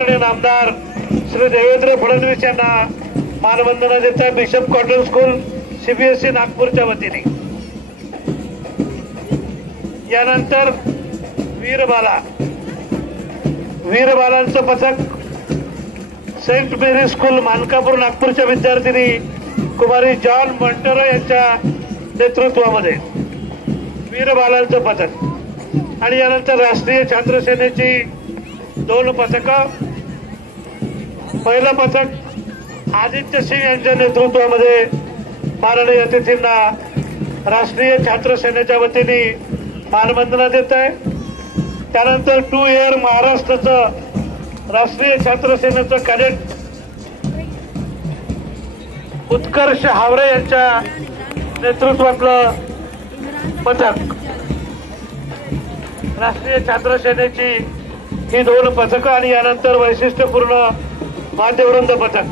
आमदार श्री देवेंद्र फडणवीस यांना मानवंदना देत आहे बिशप कॉटन स्कूल सीबीएसई नागपूरच्या वतीने। यानंतर वीरबालांचं पथक सेंट मेरी स्कूल मानकापूर नागपूरच्या विद्यार्थिनी कुमारी जॉन मंटोरा यांच्या नेतृत्वामध्ये वीरबालांचं पथक आणि यानंतर राष्ट्रीय छात्र सेनेची दोन पथकं। पहिलं पथक आदित्य सिंह यांच्या नेतृत्वामध्ये माननीय अतिथींना राष्ट्रीय छात्र सेनेच्या वतीने मानवंदना देत आहे। त्यानंतर 2 एअर महाराष्ट्राचं राष्ट्रीय छात्र सेनेचं कॅडेट उत्कर्ष हावरे यांच्या नेतृत्वातलं पथक, राष्ट्रीय छात्र सेनेची ही दोन पथकं आणि यानंतर वैशिष्ट्यपूर्ण वाद्यवृंद पथक।